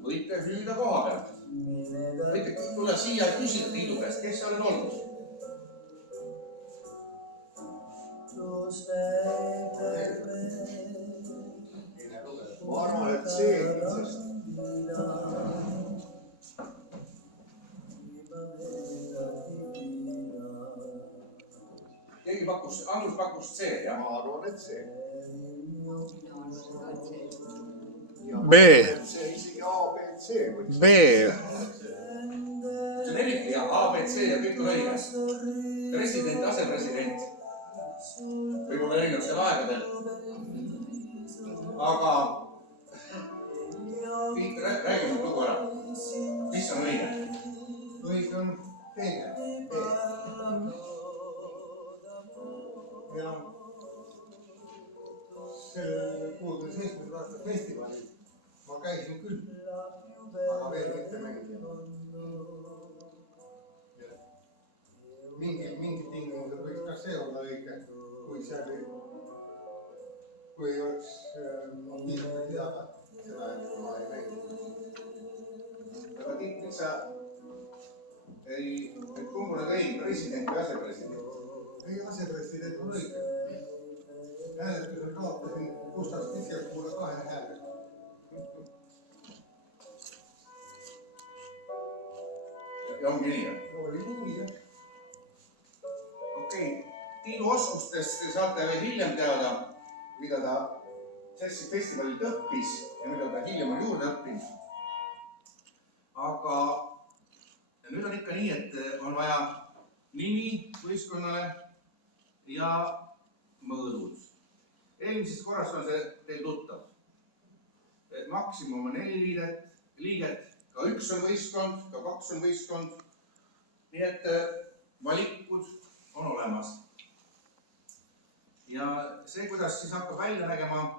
Võite küsida koha pealt. Võite tulla siia küsida Tiidu käest, kes sa oled olnud? Ma arvan, et see kindlasti. Keegi pakkus, Andrus pakkus C, jah? Ma arvan, et see. B. See isegi A, B, C võiks. B. See on eriti hea, A, B, C ja kõik on õige. President, asepresident. Võib-olla erinevatel aegadel. Aga räägime lugu ära. Mis on õige? Õige on teine. Ja sellel 67. aasta festivalil ma käisin küll, aga veel mitte mängima. Mingil tingimusel võiks ka see olla õige, kui oleks piisavalt teada seda, et ma ei mänginud. Aga Tiit, miks sa kumb on õige, president või asepresident? Ei, asepresident on õige. Hääletusel kaotasin Gustav Stichelskuule 2 hääle. Ja ongi nii, jah? Oli nii, jah. Okei, Tiidu oskustest te saate veel hiljem teada, mida ta džässifestivalilt õppis ja mida ta hiljem on juurde õppinud. Aga nüüd on ikka nii, et on vaja nimi võistkonnale ja mõõdud. Eelmisest korrast on see teil tuttav. Maksimum on 4 liiget, ka 1 on võistkond, ka 2 on võistkond. Nii et valikud on olemas. Ja see, kuidas siis hakkab välja nägema